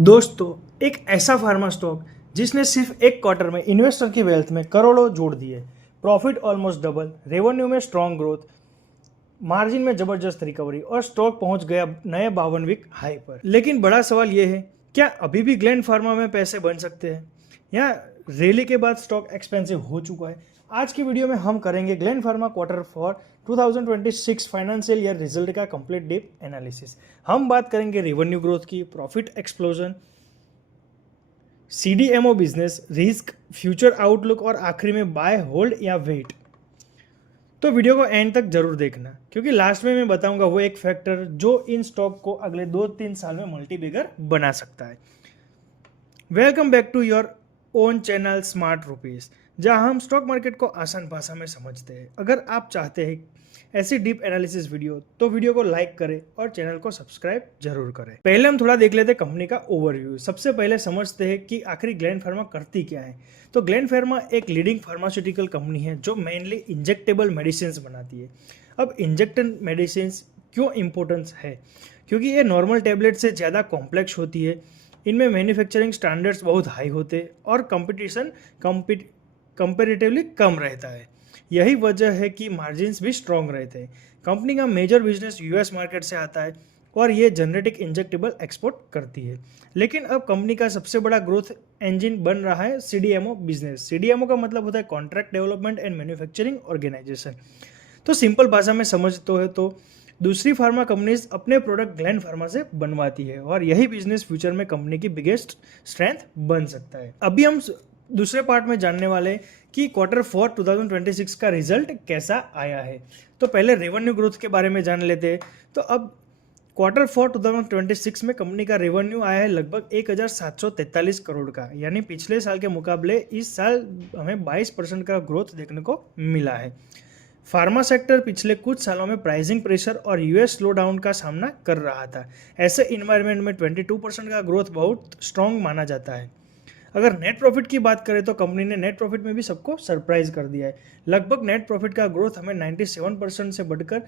दोस्तों, एक ऐसा फार्मा स्टॉक जिसने सिर्फ एक क्वार्टर में इन्वेस्टर की वेल्थ में करोड़ों जोड़ दिए, प्रॉफिट ऑलमोस्ट डबल, रेवेन्यू में स्ट्रॉन्ग ग्रोथ, मार्जिन में जबरदस्त रिकवरी और स्टॉक पहुंच गया नए 52 वीक हाई पर। लेकिन बड़ा सवाल यह है, क्या अभी भी ग्लैंड फार्मा में पैसे बन सकते हैं या रैली के बाद स्टॉक एक्सपेंसिव हो चुका है? आज की वीडियो में हम करेंगे gland pharma quarter for 2026 financial year result का कंप्लीट डीप एनालिसिस। हम बात करेंगे रेवेन्यू ग्रोथ की, profit explosion, CDMO business, risk, future outlook और आखिरी में बाय, होल्ड या वेट। तो वीडियो को एंड तक जरूर देखना, क्योंकि लास्ट में मैं बताऊंगा वो एक फैक्टर जो इन स्टॉक को अगले 2-3 साल में मल्टी बिगर बना सकता है। Welcome back to your own channel smart rupees, जहां हम स्टॉक मार्केट को आसान भाषा में समझते हैं। अगर आप चाहते हैं ऐसी डीप एनालिसिस वीडियो तो वीडियो को लाइक करें और चैनल को सब्सक्राइब जरूर करें। पहले हम थोड़ा देख लेते हैं कंपनी का ओवरव्यू। सबसे पहले समझते हैं कि आखिर ग्लैंड फार्मा करती क्या है। तो ग्लैंड फार्मा एक लीडिंग फार्मास्यूटिकल कंपनी है जो मेनली इंजेक्टेबल मेडिसिन बनाती है। अब इंजेक्टेड मेडिसिन क्यों इम्पोर्टेंस है? क्योंकि ये नॉर्मल टैबलेट से ज़्यादा कॉम्प्लेक्स होती है, इनमें मैन्युफैक्चरिंग स्टैंडर्ड्स बहुत हाई होते हैं और कंपटीशन कंपेरेटिवली कम रहता है। यही वजह है कि मार्जिन्स भी स्ट्रॉन्ग रहते हैं। कंपनी का मेजर बिजनेस यूएस मार्केट से आता है और ये जेनेरिक इंजेक्टेबल एक्सपोर्ट करती है। लेकिन अब कंपनी का सबसे बड़ा ग्रोथ इंजन बन रहा है सीडीएमओ बिजनेस। सीडीएमओ का मतलब होता है contract development and manufacturing organisation. तो सिंपल भाषा में समझते हो तो दूसरी फार्मा कंपनीज अपने प्रोडक्ट ग्लैंड फार्मा से बनवाती है और यही बिजनेस फ्यूचर में कंपनी की बिगेस्ट स्ट्रेंथ बन सकता है। अभी हम दूसरे पार्ट में जानने वाले कि क्वार्टर 4 2026 का रिजल्ट कैसा आया है। तो पहले रेवेन्यू ग्रोथ के बारे में जान लेते हैं। तो अब क्वार्टर 4 2026 में कंपनी का रेवेन्यू आया है लगभग 1743 करोड़ का, यानी पिछले साल के मुकाबले इस साल हमें 22% का ग्रोथ देखने को मिला है। फार्मा सेक्टर पिछले कुछ सालों में प्राइसिंग प्रेशर और यूएस स्लो डाउन का सामना कर रहा था। ऐसे इन्वायरमेंट में 22% का ग्रोथ बहुत स्ट्रॉन्ग माना जाता है। अगर नेट प्रॉफिट की बात करें तो कंपनी ने नेट प्रॉफिट में भी सबको सरप्राइज कर दिया है। लगभग नेट प्रॉफिट का ग्रोथ हमें 97% से बढ़कर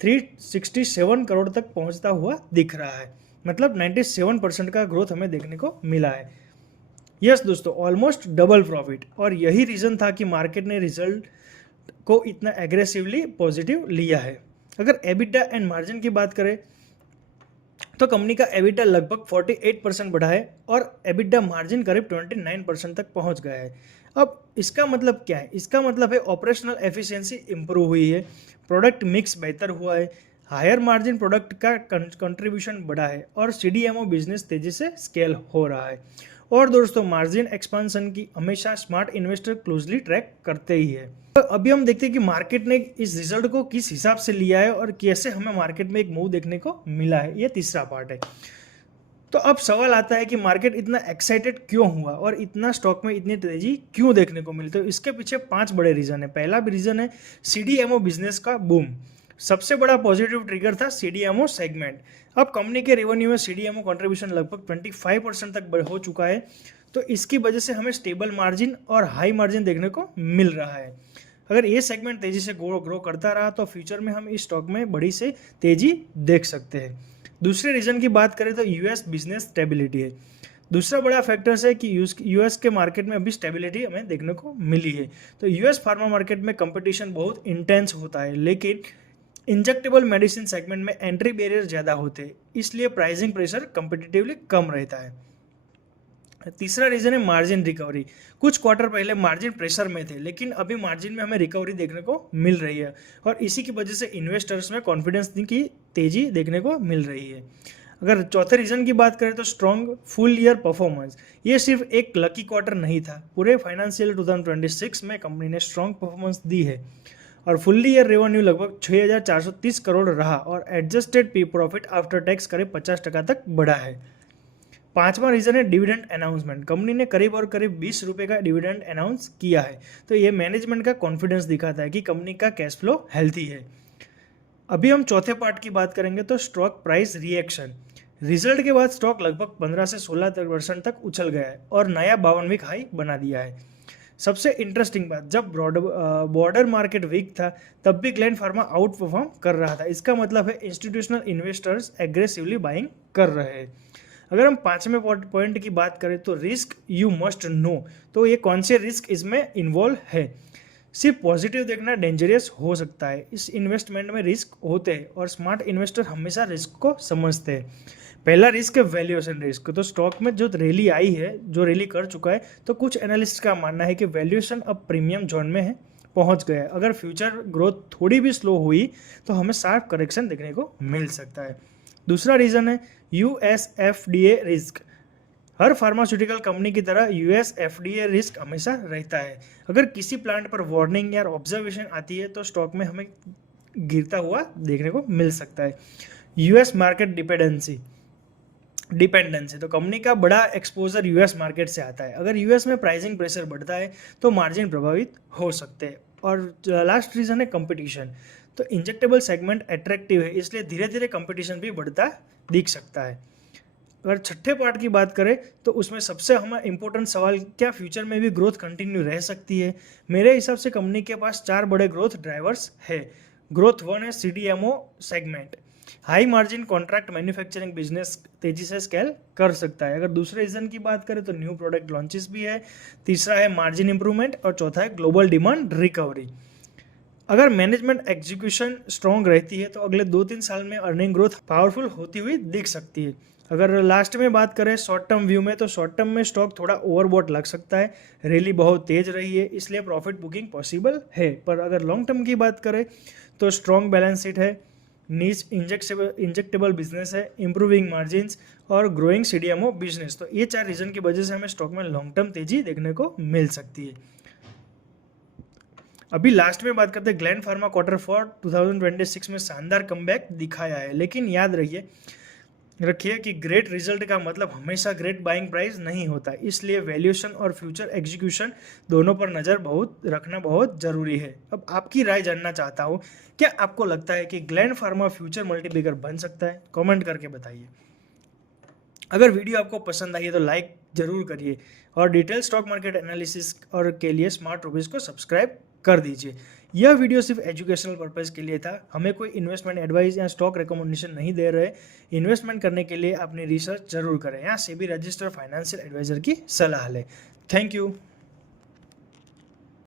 367 करोड़ तक पहुंचता हुआ दिख रहा है। मतलब 97% का ग्रोथ हमें देखने को मिला है। यस दोस्तों, ऑलमोस्ट डबल प्रॉफिट। और यही रीजन था कि मार्केट ने रिजल्ट को इतना एग्रेसिवली पॉजिटिव लिया है। अगर एबिटा एंड मार्जिन की बात करें तो कंपनी का एबिटा लगभग 48% बढ़ा है और एबिटा मार्जिन करीब 29% तक पहुंच गया है। अब इसका मतलब क्या है? इसका मतलब है ऑपरेशनल एफिशिएंसी इंप्रूव हुई है, प्रोडक्ट मिक्स बेहतर हुआ है, हायर मार्जिन प्रोडक्ट का कंट्रीब्यूशन बढ़ा है और सीडीएमओ बिजनेस तेजी से स्केल हो रहा है। और दोस्तों, मार्जिन एक्सपांशन की हमेशा स्मार्ट इन्वेस्टर क्लोजली ट्रैक करते ही है। तो अभी हम देखते हैं कि मार्केट ने इस रिजल्ट को किस हिसाब से लिया है और कैसे हमें मार्केट में एक मूव देखने को मिला है। ये तीसरा पार्ट है। तो अब सवाल आता है कि मार्केट इतना एक्साइटेड क्यों हुआ और इतना स्टॉक में इतनी तेजी क्यों देखने को मिली? तो इसके पीछे 5 बड़े रीजन है। पहला रीजन है सीडीएमओ बिजनेस का बूम। सबसे बड़ा पॉजिटिव ट्रिगर था सीडीएमओ सेगमेंट। अब कंपनी के रेवेन्यू में सीडीएमओ कंट्रीब्यूशन लगभग 25% तक हो चुका है। तो इसकी वजह से हमें स्टेबल मार्जिन और हाई मार्जिन देखने को मिल रहा है। अगर ये सेगमेंट तेजी से ग्रो करता रहा तो फ्यूचर में हम इस स्टॉक में बड़ी से तेजी देख सकते हैं। दूसरे रीजन की बात करें तो यूएस बिजनेस स्टेबिलिटी है। दूसरा बड़ा फैक्टर्स है कि यूएस के मार्केट में अभी स्टेबिलिटी हमें देखने को मिली है। तो यूएस फार्मा मार्केट में कंपटीशन बहुत इंटेंस होता है, लेकिन इंजेक्टेबल मेडिसिन सेगमेंट में एंट्री बैरियर ज़्यादा होते हैं, इसलिए प्राइसिंग प्रेशर कंपिटिटिवली कम रहता है। तीसरा रीजन है मार्जिन रिकवरी। कुछ क्वार्टर पहले मार्जिन प्रेशर में थे, लेकिन अभी मार्जिन में हमें रिकवरी देखने को मिल रही है और इसी की वजह से इन्वेस्टर्स में कॉन्फिडेंस की तेजी देखने को मिल रही है। अगर चौथे रीजन की बात करें तो स्ट्रॉन्ग फुल ईयर परफॉर्मेंस। ये सिर्फ एक लकी क्वार्टर नहीं था, पूरे फाइनेंशियल 2026 में कंपनी ने स्ट्रॉन्ग परफॉर्मेंस दी है और फुल ईयर रेवेन्यू लगभग 6430 करोड़ रहा और एडजस्टेड प्रॉफिट आफ्टर टैक्स करीब 50% तक बढ़ा है। पांचवा रीजन है डिविडेंड अनाउंसमेंट। कंपनी ने करीब और करीब 20 रुपए का डिविडेंड अनाउंस किया है। तो ये मैनेजमेंट का कॉन्फिडेंस दिखाता है कि कंपनी का कैश फ्लो हेल्थी है। अभी हम चौथे पार्ट की बात करेंगे तो स्टॉक प्राइस रिएक्शन। रिजल्ट के बाद स्टॉक लगभग 15 से 16% तक उछल गया है और नया 52 वीक हाई बना दिया है। सबसे इंटरेस्टिंग बात, जब बॉर्डर मार्केट वीक था तब भी ग्लैंड फार्मा आउट परफॉर्म कर रहा था। इसका मतलब है इंस्टीट्यूशनल इन्वेस्टर्स एग्रेसिवली बाइंग कर रहे हैं। अगर हम 5वें पॉइंट की बात करें तो रिस्क यू मस्ट नो, तो ये कौन से रिस्क इसमें इन्वॉल्व है। सिर्फ पॉजिटिव देखना डेंजरस हो सकता है, इस इन्वेस्टमेंट में रिस्क होते हैं और स्मार्ट इन्वेस्टर हमेशा रिस्क को समझते हैं। पहला रिस्क है वैल्यूएशन रिस्क। तो स्टॉक में जो रैली आई है, जो रैली कर चुका है, तो कुछ एनालिस्ट का मानना है कि वैल्यूएशन अब प्रीमियम जोन में है, पहुंच गया है। अगर फ्यूचर ग्रोथ थोड़ी भी स्लो हुई तो हमें शार्प करेक्शन देखने को मिल सकता है। दूसरा रीज़न है यूएस एफडीए रिस्क। हर फार्मास्यूटिकल कंपनी की तरह यूएस एफडीए रिस्क हमेशा रहता है। अगर किसी प्लांट पर वार्निंग या ऑब्जर्वेशन आती है तो स्टॉक में हमें गिरता हुआ देखने को मिल सकता है। यूएस मार्केट डिपेंडेंसी, तो कंपनी का बड़ा एक्सपोजर यूएस मार्केट से आता है। अगर यूएस में प्राइसिंग प्रेशर बढ़ता है तो मार्जिन प्रभावित हो सकते हैं। और लास्ट रीज़न है कंपटीशन। तो इंजेक्टेबल सेगमेंट अट्रैक्टिव है, इसलिए धीरे धीरे कंपटीशन भी बढ़ता दिख सकता है। अगर छठे पार्ट की बात करें तो उसमें सबसे हमें इम्पोर्टेंट सवाल, क्या फ्यूचर में भी ग्रोथ कंटिन्यू रह सकती है। मेरे हिसाब से कंपनी के पास 4 बड़े ग्रोथ ड्राइवर्स है। ग्रोथ 1 है CDMO segment. High margin contract manufacturing business तेजी से स्केल कर सकता है। अगर दूसरे रीजन की बात करें तो न्यू प्रोडक्ट लॉन्चेस भी है। तीसरा है मार्जिन इंप्रूवमेंट और चौथा है ग्लोबल डिमांड रिकवरी। अगर मैनेजमेंट एग्जीक्यूशन स्ट्रॉन्ग रहती है तो अगले 2-3 साल में अर्निंग ग्रोथ पावरफुल होती हुई दिख सकती है। अगर लास्ट में बात करें शॉर्ट टर्म व्यू में, तो शॉर्ट टर्म में स्टॉक थोड़ा ओवरबॉट लग सकता है। रैली बहुत तेज रही है, इसलिए प्रॉफिट बुकिंग पॉसिबल है। पर अगर लॉन्ग टर्म की बात करें तो स्ट्रॉन्ग बैलेंस शीट है, नीच इंजेक्टेबल बिजनेस है, इंप्रूविंग मार्जिन और ग्रोइंग सीडीएमओ बिजनेस। तो ये 4 रीजन की वजह से हमें स्टॉक में लॉन्ग टर्म तेजी देखने को मिल सकती है। अभी लास्ट में बात करते हैं ग्लैंड फार्मा Q4 2026 में शानदार कमबैक दिखाया है, लेकिन याद रखिए कि ग्रेट रिजल्ट का मतलब हमेशा ग्रेट बाइंग प्राइस नहीं होता, इसलिए वैल्यूएशन और फ्यूचर एग्जीक्यूशन दोनों पर नज़र रखना बहुत ज़रूरी है। अब आपकी राय जानना चाहता हूँ, क्या आपको लगता है कि ग्लैंड फार्मा फ्यूचर मल्टीप्लिकेटर बन सकता है? कमेंट करके बताइए। अगर वीडियो आपको पसंद आई है तो लाइक जरूर करिए और डिटेल स्टॉक मार्केट एनालिसिस और के लिए स्मार्ट रूपीज को सब्सक्राइब कर दीजिए। यह वीडियो सिर्फ एजुकेशनल पर्पज़ के लिए था, हमें कोई इन्वेस्टमेंट एडवाइस या स्टॉक रिकमेंडेशन नहीं दे रहे। इन्वेस्टमेंट करने के लिए अपनी रिसर्च जरूर करें, यहाँ सेबी रजिस्टर्ड फाइनेंशियल एडवाइजर की सलाह लें। Thank you.